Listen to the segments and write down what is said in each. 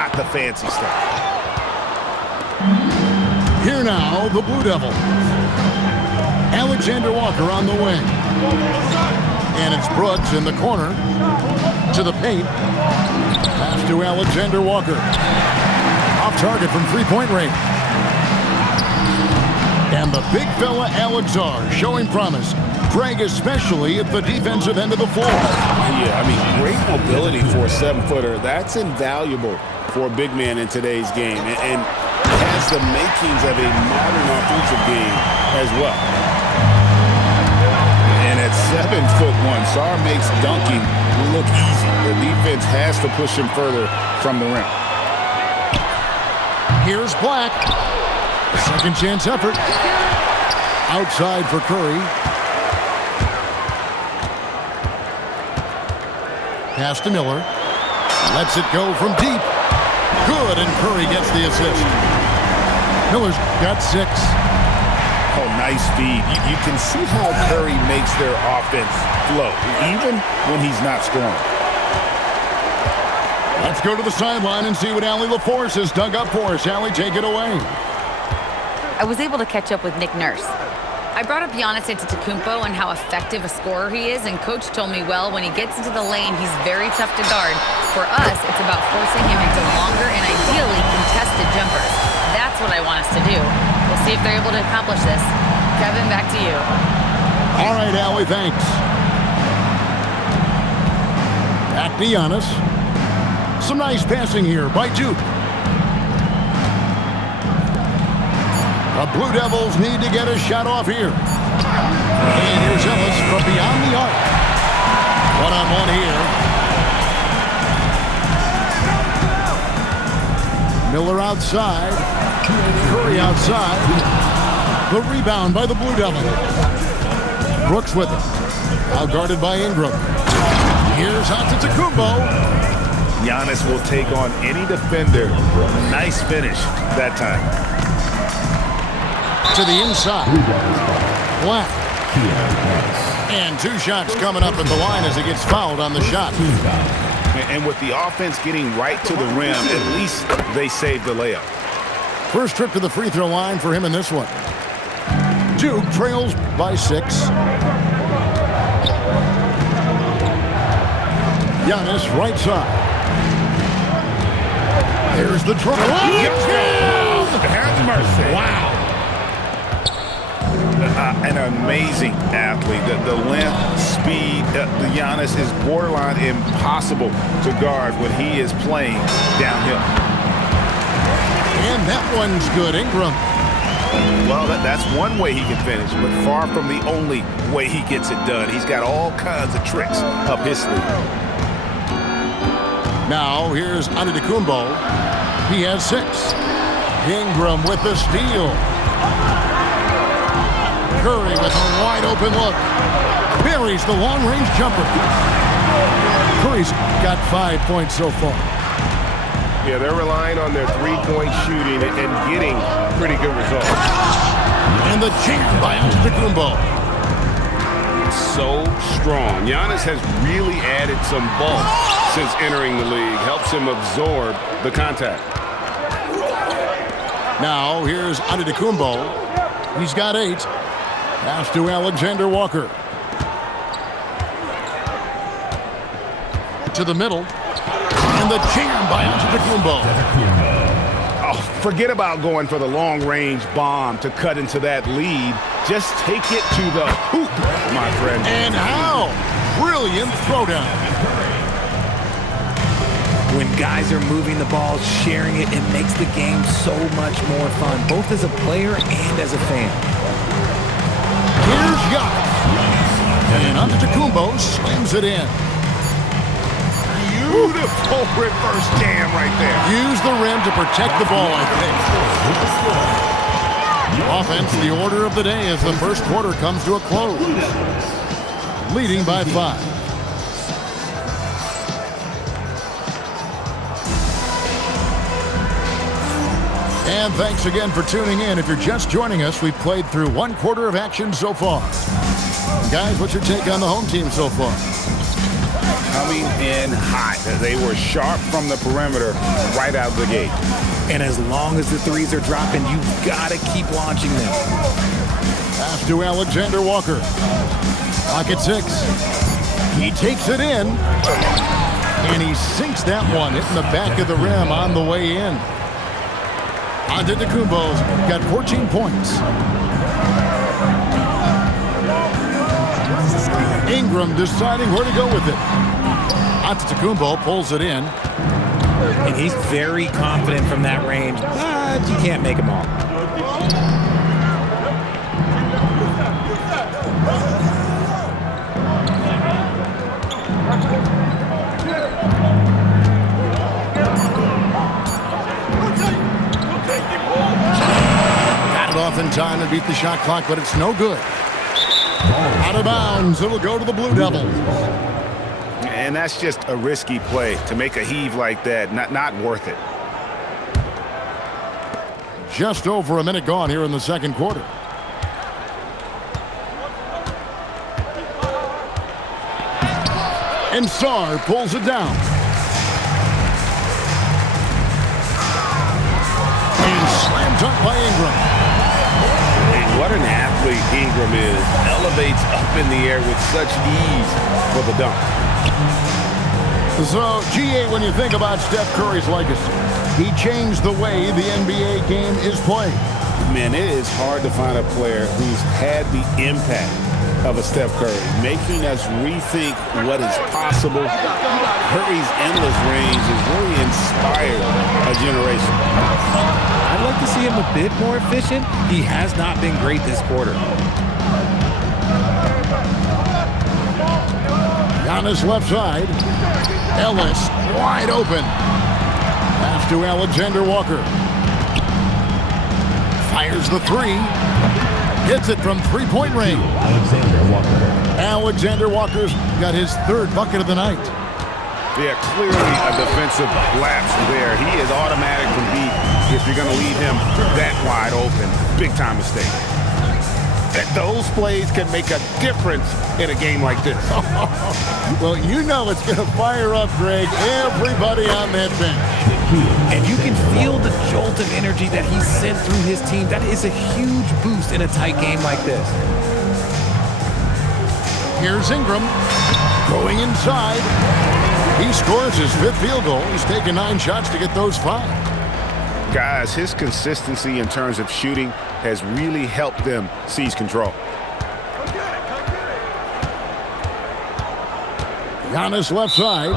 not the fancy stuff. Here now, the Blue Devils. Alexander Walker on the wing. And it's Brooks in the corner to the paint. Pass to Alexander Walker. Off target from three-point range. And the big fella Alexar showing promise. Craig especially at the defensive end of the floor. Yeah, I mean, great mobility for a 7-footer. That's invaluable for a big man in today's game. And has the makings of a modern offensive game as well. And at 7'1", Sarr makes dunking look easy. The defense has to push him further from the rim. Here's Black. Second chance effort. Outside for Curry. Pass to Miller. Lets it go from deep. Good, and Curry gets the assist. Miller's got 6. Oh, nice feed. You can see how Curry makes their offense flow, even when he's not scoring. Let's go to the sideline and see what Allie LaForce has dug up for us. Allie, take it away. I was able to catch up with Nick Nurse. I brought up Giannis Antetokounmpo and how effective a scorer he is, and Coach told me, well, when he gets into the lane, he's very tough to guard. For us, it's about forcing him into longer and ideally contested jumpers. That's what I want us to do. We'll see if they're able to accomplish this. Kevin, back to you. All right, Allie, thanks. Back to Giannis. Some nice passing here by Duke. The Blue Devils need to get a shot off here. And here's Ellis from beyond the arc. One-on-one here. Miller outside. Curry outside. The rebound by the Blue Devils. Brooks with it. Now guarded by Ingram. Here's Antetokounmpo. Giannis will take on any defender. Nice finish that time. To the inside. Black. And 2 shots coming up at the line as he gets fouled on the shot. And with the offense getting right to the rim, at least they saved the layup. First trip to the free throw line for him in this one. Duke trails by 6. Giannis right side. There's the try. Have mercy. Wow. An amazing athlete. The length, speed, the Giannis is borderline impossible to guard when he is playing downhill. And that one's good. Ingram. Well, that's one way he can finish, but far from the only way he gets it done. He's got all kinds of tricks up his sleeve. Now here's Antetokounmpo. He has 6. Ingram with the steal. Curry with a wide open look. Buries the long-range jumper. Curry's got 5 points so far. Yeah, they're relying on their three-point shooting and getting pretty good results. And the jam by Antetokounmpo. So strong. Giannis has really added some bulk since entering the league. Helps him absorb the contact. Now here's Antetokounmpo. He's got 8. Pass to Alexander Walker. To the middle. And the jam by Antetokounmpo. Oh, forget about going for the long-range bomb to cut into that lead. Just take it to the hoop, my friend. And how? Brilliant throwdown. When guys are moving the ball, sharing it, it makes the game so much more fun, both as a player and as a fan. Here's Giannis. And Antetokounmpo slams it in. Beautiful reverse jam right there. Use the rim to protect the ball, I think. Offense, the order of the day as the first quarter comes to a close. Leading by 5. And thanks again for tuning in. If you're just joining us, we've played through 1 quarter of action so far. Guys, what's your take on the home team so far? I'm coming in hot. They were sharp from the perimeter right out of the gate. And as long as the threes are dropping, you've got to keep launching them. Pass to Alexander Walker. Pocket 6. He takes it in. And he sinks that one, hitting the back of the rim on the way in. Antetokounmpo's got 14 points. Ingram deciding where to go with it. Antetokounmpo pulls it in. And he's very confident from that range, but you can't make him all. Got it off in time to beat the shot clock, but it's no good. Out of bounds. It'll go to the Blue Devils. And that's just a risky play. To make a heave like that, not worth it. Just over a minute gone here in the second quarter. And Sarr pulls it down. And slam dunk by Ingram. And what an athlete Ingram is. Elevates up in the air with such ease for the dunk. So, GA, when you think about Steph Curry's legacy, he changed the way the NBA game is played. Man, it is hard to find a player who's had the impact of a Steph Curry, making us rethink what is possible. Curry's endless range has really inspired a generation. I'd like to see him a bit more efficient. He has not been great this quarter. Giannis left side. Ellis wide open. Pass to Alexander Walker. Fires the three. Hits it from three-point range. Alexander Walker's got his third bucket of the night. Yeah, clearly a defensive lapse there. He is automatic from deep if you're going to leave him that wide open. Big-time mistake. Those plays can make a difference in a game like this. Well, you know it's going to fire up, Greg, everybody on that bench. And you can feel the jolt of energy that he sent through his team. That is a huge boost in a tight game like this. Here's Ingram going inside. He scores his fifth field goal. He's taken 9 shots to get those 5. Guys, his consistency in terms of shooting has really helped them seize control. Giannis left side.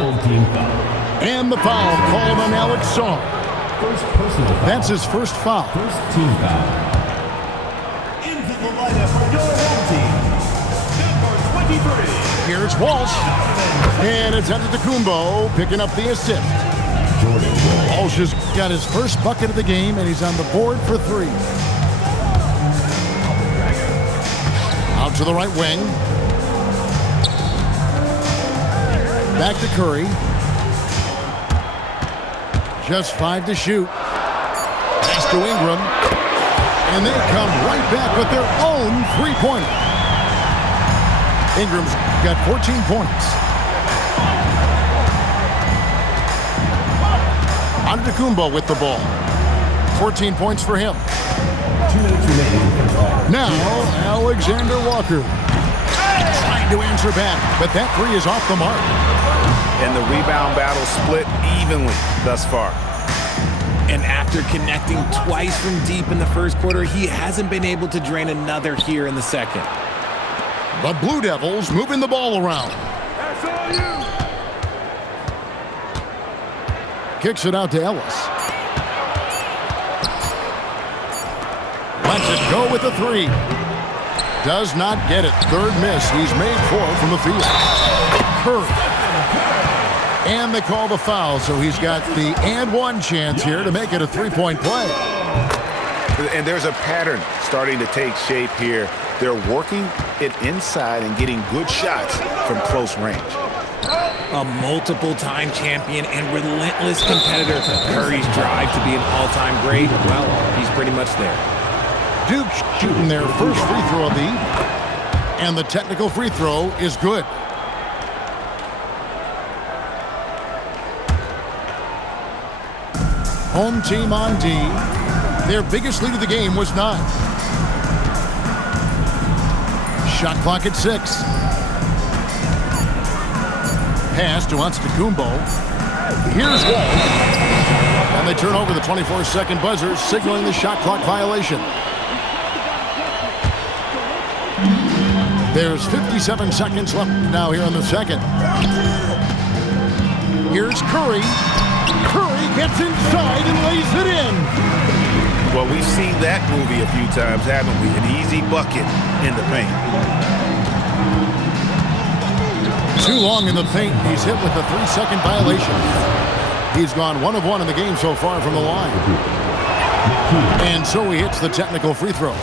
And the foul called on Alex Sarr. That's his first foul. First team foul. Into the lineup for your home team, number 23. Here's Walsh. And it's Antetokounmpo picking up the assist. Walsh has got his first bucket of the game, and he's on the board for 3. Out to the right wing. Back to Curry. Just 5 to shoot. Pass to Ingram. And they come right back with their own three-pointer. Ingram's got 14 points. Antetokounmpo with the ball. 14 points for him. 2 minutes remaining. Now, Alexander Walker. Trying to answer back, but that three is off the mark. And the rebound battle split evenly thus far. And after connecting twice from deep in the first quarter, he hasn't been able to drain another here in the second. The Blue Devils moving the ball around. That's all you. Kicks it out to Ellis. Lets it go with a 3. Does not get it. Third miss. He's made 4 from the field. Curry. And they call the foul, so he's got the and one chance here to make it a 3-point play. And there's a pattern starting to take shape here. They're working it inside and getting good shots from close range. A multiple-time champion and relentless competitor. Curry's drive to be an all-time great, well, he's pretty much there. Duke shooting their first free throw of the evening. And the technical free throw is good. Home team on D. Their biggest lead of the game was 9. Shot clock at 6. Pass to Antetokounmpo. Here's Wall. And they turn over the 24-second buzzer, signaling the shot clock violation. There's 57 seconds left now here in the second. Here's Curry. Curry gets inside and lays it in. Well, we've seen that movie a few times, haven't we? An easy bucket in the paint. Too long in the paint. He's hit with a 3-second violation. He's gone 1 of 1 in the game so far from the line. And so he hits the technical free throw.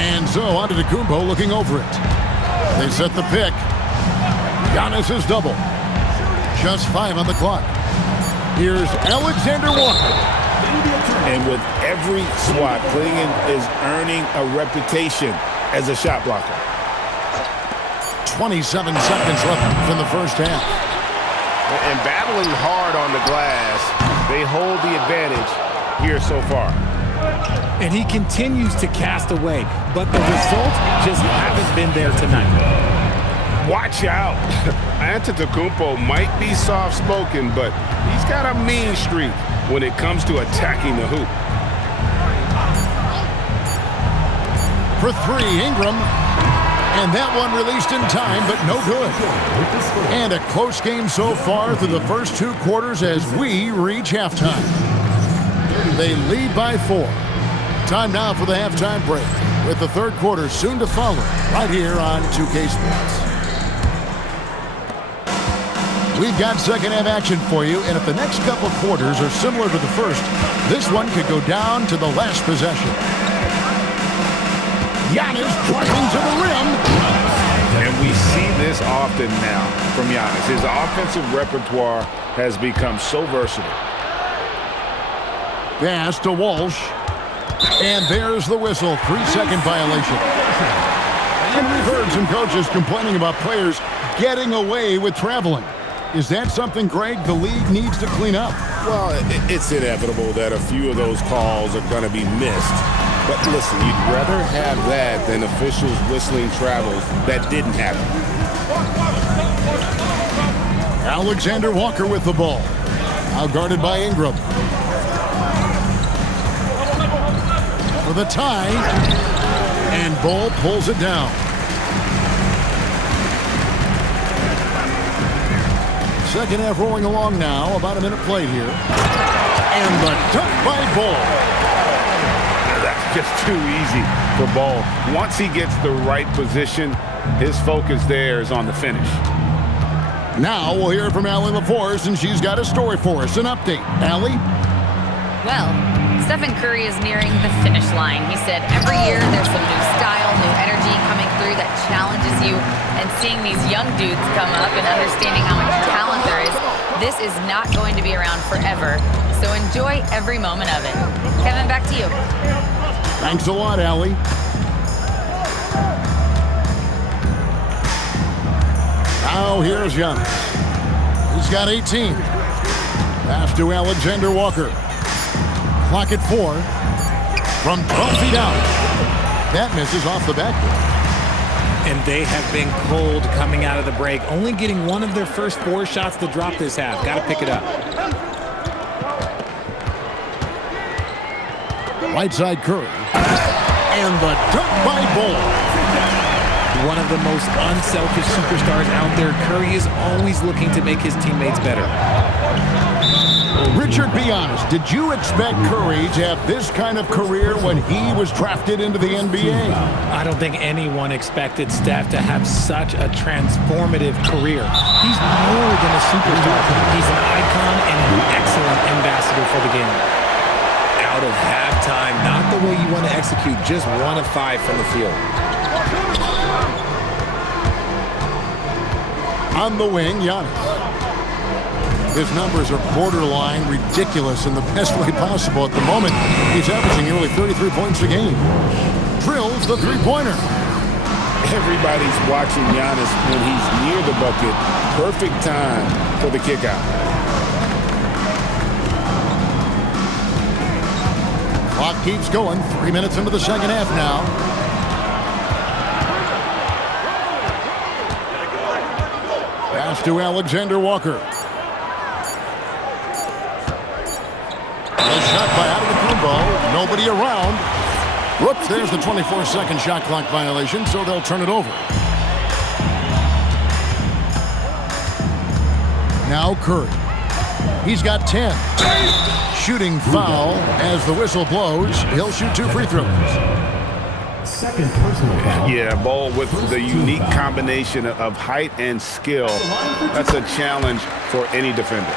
And so Antetokounmpo looking over it. They set the pick. Giannis' double. Just 5 on the clock. Here's Alexander Walker. And with every swat, Clingan is earning a reputation as a shot blocker. 27 seconds left in the first half. And battling hard on the glass, they hold the advantage here so far. And he continues to cast away, but the results just haven't been there tonight. Watch out. Antetokounmpo might be soft-spoken, but he's got a mean streak when it comes to attacking the hoop. For 3, Ingram. And that one released in time, but no good. And a close game so far through the first 2 quarters as we reach halftime. They lead by 4. Time now for the halftime break, with the third quarter soon to follow right here on 2K Sports. We've got second half action for you, and if the next couple quarters are similar to the first, this one could go down to the last possession. Giannis driving to the rim. And we see this often now from Giannis. His offensive repertoire has become so versatile. Pass to Walsh. And there's the whistle. 3-second violation. And we've heard some coaches complaining about players getting away with traveling. Is that something, Greg, the league needs to clean up? Well, it's inevitable that a few of those calls are going to be missed. But listen, you'd rather have that than officials whistling travels that didn't happen. Alexander Walker with the ball. Now guarded by Ingram. For the tie. And Ball pulls it down. Second half rolling along now. About a minute played here. And the dunk by Ball. That's just too easy for Ball. Once he gets the right position, his focus there is on the finish. Now we'll hear from Allie LaForce, and she's got a story for us. An update. Allie? Well, Stephen Curry is nearing the finish line. He said every year there's some new style, new energy coming through that challenges you. And seeing these young dudes come up and understanding how much talent there is, this is not going to be around forever. So enjoy every moment of it. Kevin, back to you. Thanks a lot, Allie. Now here's Giannis. He's got 18. Pass to Alexander Walker. Clock at 4. From 12 feet out. That misses off the backboard. And they have been cold coming out of the break, only getting one of their first 4 shots to drop this half. Got to pick it up. Right side Curry. And the dunk by Ball. One of the most unselfish superstars out there, Curry is always looking to make his teammates better. Richard, be honest, did you expect Curry to have this kind of career when he was drafted into the NBA? I don't think anyone expected Steph to have such a transformative career. He's more than a superstar. He's an icon and an excellent ambassador for the game. Out of halftime, not the way you want to execute, just 1 of 5 from the field. On the wing, Giannis. His numbers are borderline ridiculous in the best way possible at the moment. He's averaging nearly 33 points a game. Drills Nails the three-pointer. Everybody's watching Giannis when he's near the bucket. Perfect time for the kick out. Clock keeps going. 3 minutes into the second half now. Pass to Alexander Walker. A shot by Antetokounmpo. Nobody around. Whoops, there's the 24-second shot clock violation, so they'll turn it over. Now Curry. He's got 10. Shooting foul as the whistle blows. He'll shoot 2 free throws. Second personal foul. Yeah, Ball with the unique combination of height and skill. That's a challenge for any defender.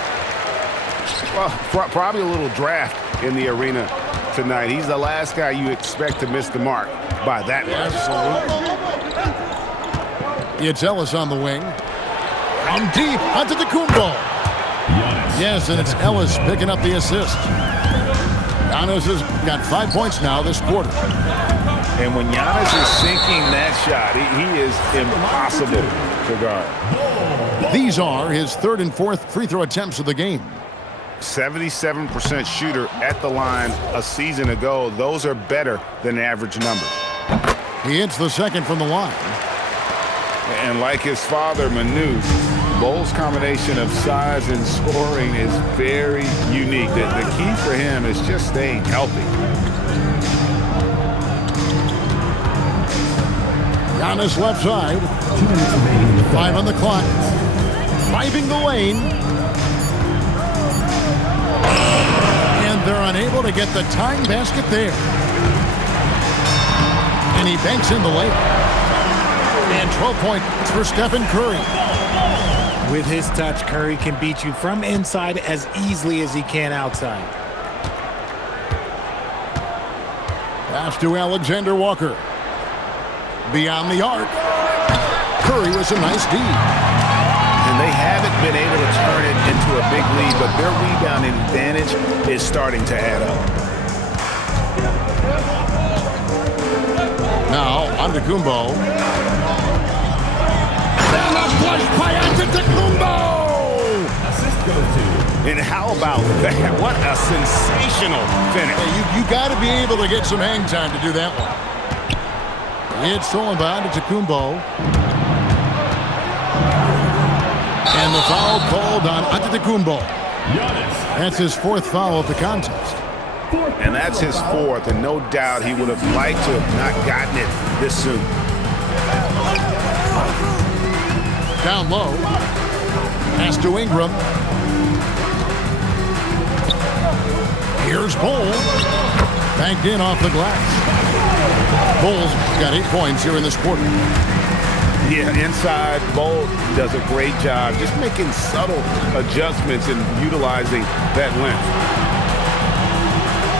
Well, probably a little draft in the arena tonight. He's the last guy you expect to miss the mark by that much. Absolutely. It's Ellis on the wing. From deep, Antetokounmpo. Yes, and it's Ellis picking up the assist. Giannis has got 5 points now this quarter. And when Giannis is sinking that shot, he is impossible to guard. These are his third and fourth free throw attempts of the game. 77% shooter at the line a season ago. Those are better than average numbers. He hits the second from the line. And like his father, Manu, Bole's combination of size and scoring is very unique. The key for him is just staying healthy. Giannis left side. 2 minutes remaining. 5 on the clock. Driving the lane. And they're unable to get the tying basket there. And he banks in the layup. And 12 points for Stephen Curry. With his touch, Curry can beat you from inside as easily as he can outside. Pass to Alexander Walker. Beyond the arc. Curry with a nice D. And they haven't been able to turn it into a big lead, but their rebounding advantage is starting to add up. Now, Antetokounmpo. And a flush by Antetokounmpo! Assist goes to. And how about that? What a sensational finish. Hey, you got to be able to get some hang time to do that one. It's stolen by Antetokounmpo. And the foul called on Antetokounmpo. That's his fourth foul of the contest. And that's his fourth, and no doubt he would have liked to have not gotten it this soon. Down low. Pass to Ingram. Here's Bol. Banked in off the glass. Bol's got 8 points here in this quarter. Yeah, inside, Bol does a great job just making subtle adjustments and utilizing that length.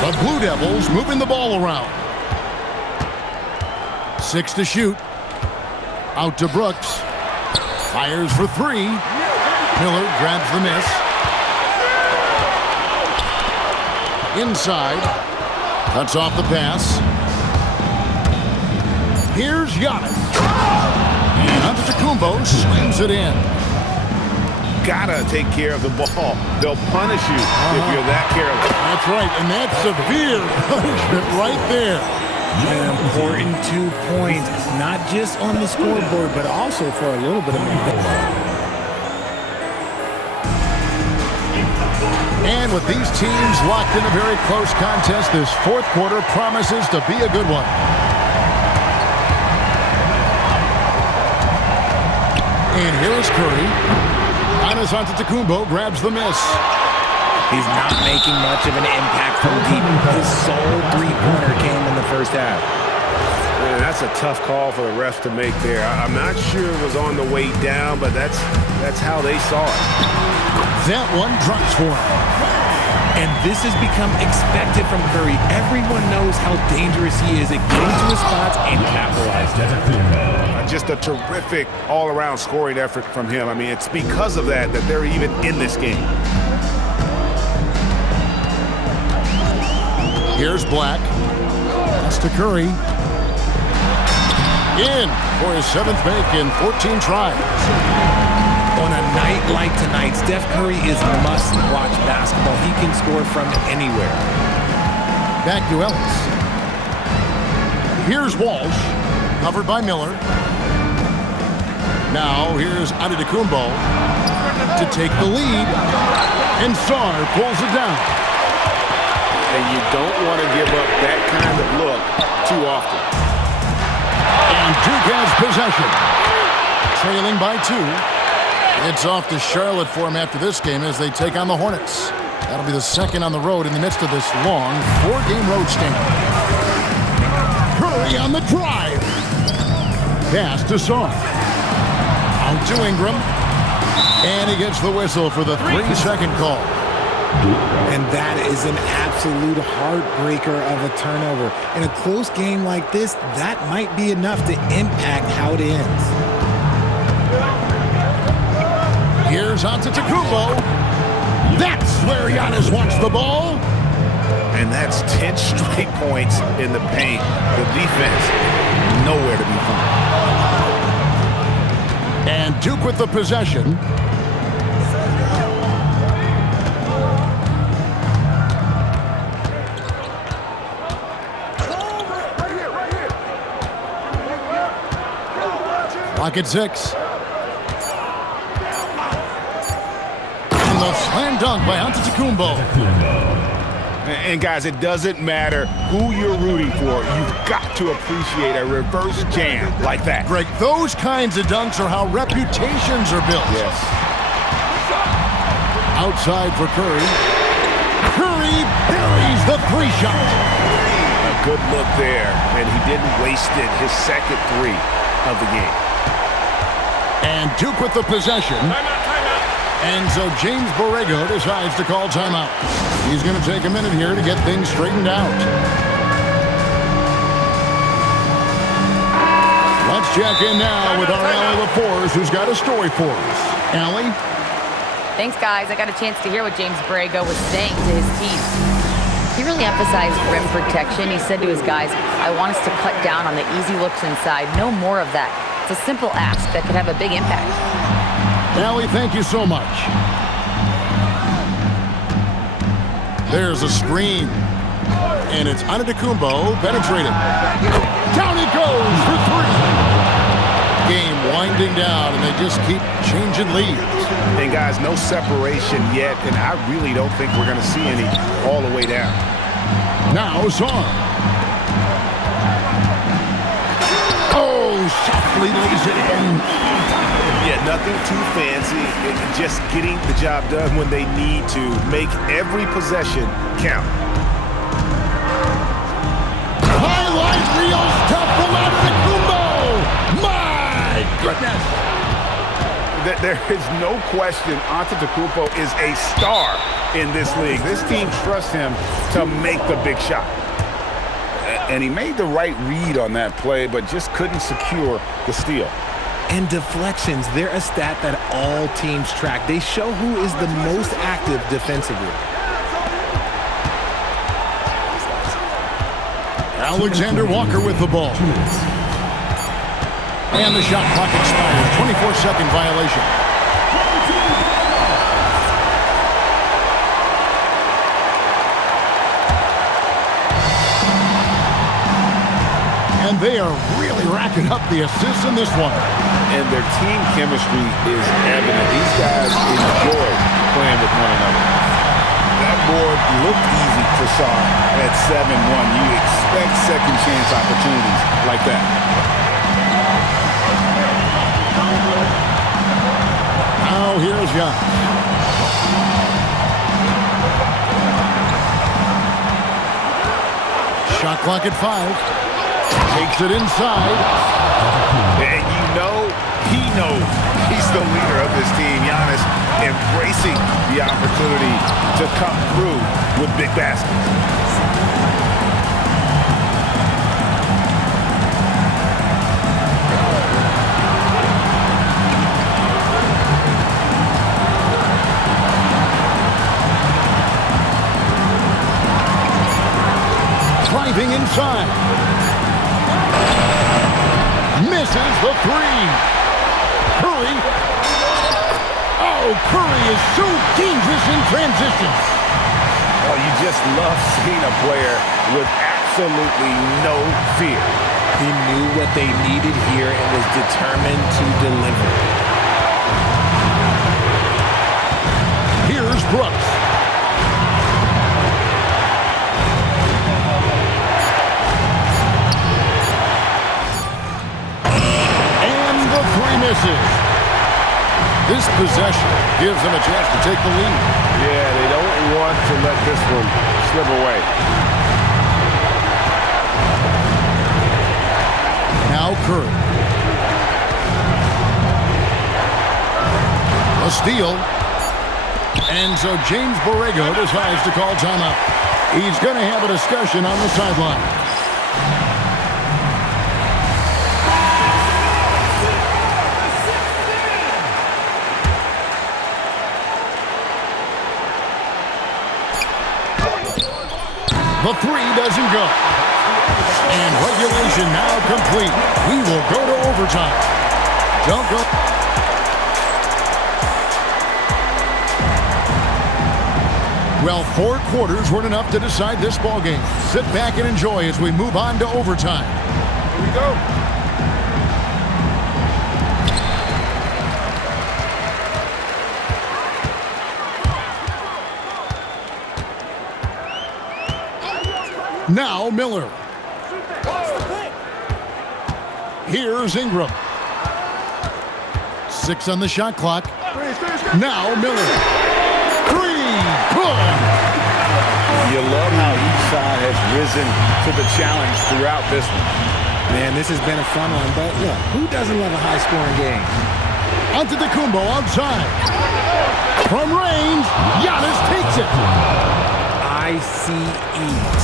The Blue Devils moving the ball around. 6 to shoot. Out to Brooks. Fires for 3. Miller grabs the miss. Inside. Cuts off the pass. Here's Giannis. And Antetokounmpo slams it in. Gotta take care of the ball. They'll punish you if you're that careless. That's right, and that's severe punishment right there. An important 2 points, not just on the scoreboard, but also for a little bit of momentum. And with these teams locked in a very close contest, this fourth quarter promises to be a good one. And here is Curry. Giannis Antetokounmpo grabs the miss. He's not making much of an impact from deep. His sole three-pointer came in the first half. Man, that's a tough call for the ref to make there. I'm not sure it was on the way down, but that's how they saw it. That one drops for him. And this has become expected from Curry. Everyone knows how dangerous he is at getting to his spots and capitalizing. Just a terrific all-around scoring effort from him. I mean, it's because of that they're even in this game. Here's Black. Pass to Curry. In for his 7th make in 14 tries. On a night like tonight, Steph Curry is must-watch basketball. He can score from anywhere. Back to Ellis. Here's Walsh, covered by Miller. Now here's Antetokounmpo to take the lead, and Sarr pulls it down. And you don't want to give up that kind of look too often. And Duke has possession. Trailing by 2. It's off to Charlotte for him after this game as they take on the Hornets. That'll be the second on the road in the midst of this long 4-game road stint. Curry on the drive. Pass to Sarr. Out to Ingram. And he gets the whistle for the 3-second call. And that is an absolute heartbreaker of a turnover. In a close game like this, that might be enough to impact how it ends. Here's Antetokounmpo. That's where Giannis wants the ball. And that's 10 straight points in the paint. The defense, nowhere to be found. And Duke with the possession. Clock at 6. And the slam dunk by Antetokounmpo. And guys, it doesn't matter who you're rooting for. You've got to appreciate a reverse jam like that. Greg, those kinds of dunks are how reputations are built. Yes. Outside for Curry. Curry buries the 3-shot. A good look there, and he didn't waste it. His second 3 of the game. And Duke with the possession. And so James Borrego decides to call timeout. He's going to take a minute here to get things straightened out. Let's check in now with our Allie LaForce, who's got a story for us. Allie? Thanks, guys. I got a chance to hear what James Borrego was saying to his team. He really emphasized rim protection. He said to his guys, I want us to cut down on the easy looks inside. No more of that. It's a simple ask that could have a big impact. Allie, thank you so much. There's a screen. And it's Antetokounmpo penetrating. Down it goes for 3. Game winding down, and they just keep changing leads. And guys, no separation yet, and I really don't think we're going to see any all the way down. Now Sarr. Oh, softly lays it in. Yeah, nothing too fancy. Just getting the job done when they need to. Make every possession count. Highlight reel stuff from Antetokounmpo. My goodness. There is no question Antetokounmpo is a star in this league. This team trusts him to make the big shot. And he made the right read on that play, but just couldn't secure the steal. And deflections, they're a stat that all teams track. They show who is the most active defensively. Alexander Walker with the ball. And the shot clock expires. 24-second violation. And they are really racking up the assists in this one. And their team chemistry is evident. These guys enjoy playing with one another. That board looked easy for Sarr at 7-1. You expect second chance opportunities like that. Now here's Young. Shot clock at 5. Takes it inside. And you know, he knows he's the leader of this team. Giannis embracing the opportunity to come through with big baskets. Driving inside. misses the three. Curry. Oh, Curry is so dangerous in transition. Oh, you just love seeing a player with absolutely no fear. He knew what they needed here and was determined to deliver. Here's Brooks. And the three misses. This possession gives them a chance to take the lead. Yeah, they don't want to let this one slip away. Now Curry. A steal. And so James Borrego decides to call timeout. He's going to have a discussion on the sideline. The three doesn't go. And regulation now complete. We will go to overtime. Don't go. Well, 4 quarters weren't enough to decide this ballgame. Sit back and enjoy as we move on to overtime. Here we go. Now Miller. Here's Ingram. 6 on the shot clock. Now Miller. 3. Good. You love how each side has risen to the challenge throughout this one. Man, this has been a fun one, but look, who doesn't love a high-scoring game? Onto the Kumbo outside. From range, Giannis takes it. ICE,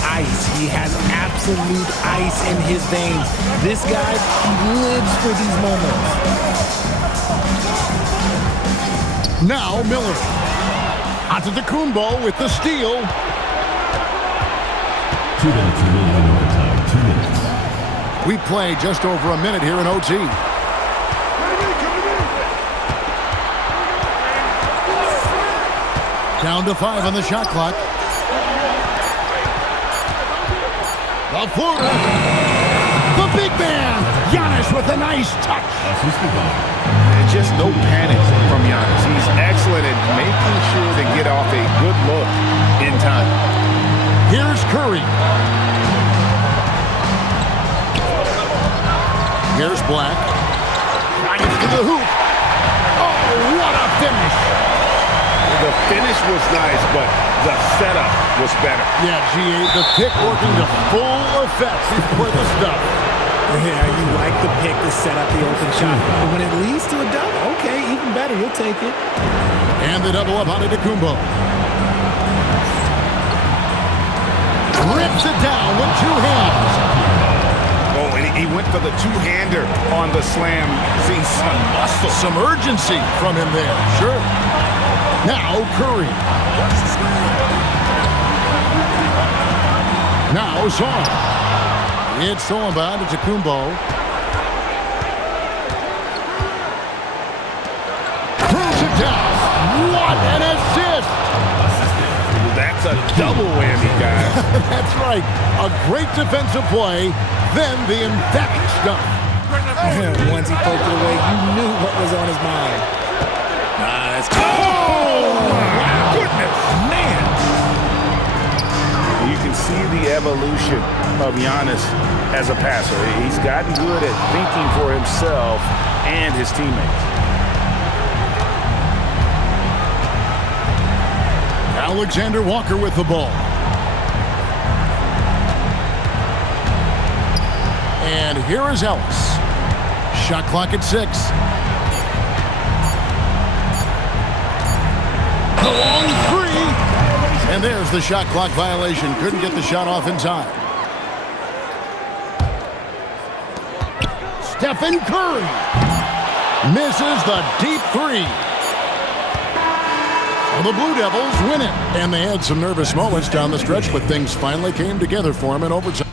ice. He has absolute ice in his veins. This guy lives for these moments. Now Miller. Onto the Kumbo with the steal. 2 minutes remaining in overtime. 2 minutes. We play just over a minute here in OT. Down to 5 on the shot clock. The floater. The big man. Giannis with a nice touch. And just no panic from Giannis. He's excellent at making sure to get off a good look in time. Here's Curry. Here's Black. Drives to the hoop. Oh, what a finish. The finish was nice, but the setup was better. Yeah, G.A., the pick working to full effect before the stuff. Yeah, you like the pick to set up the open shot. But when it leads to a dunk, okay, even better, you'll take it. And the double up on Kumbo. Rips it down with 2 hands. Oh, and he went for the two-hander on the slam. See some muscle. Some urgency from him there. Sure. Now Curry. Now Son. It's stolen by Kumbo. Throws it down. What an assist! That's a double whammy, guys. That's right. A great defensive play, then the emphatic stuff. Once he poked it away, you knew what was on his mind. That's oh, my goodness, man. You can see the evolution of Giannis as a passer. He's gotten good at thinking for himself and his teammates. Alexander Walker with the ball. And here is Ellis. Shot clock at 6. The long 3. And there's the shot clock violation. Couldn't get the shot off in time. Stephen Curry misses the deep 3. The Blue Devils win it. And they had some nervous moments down the stretch, but things finally came together for them in overtime.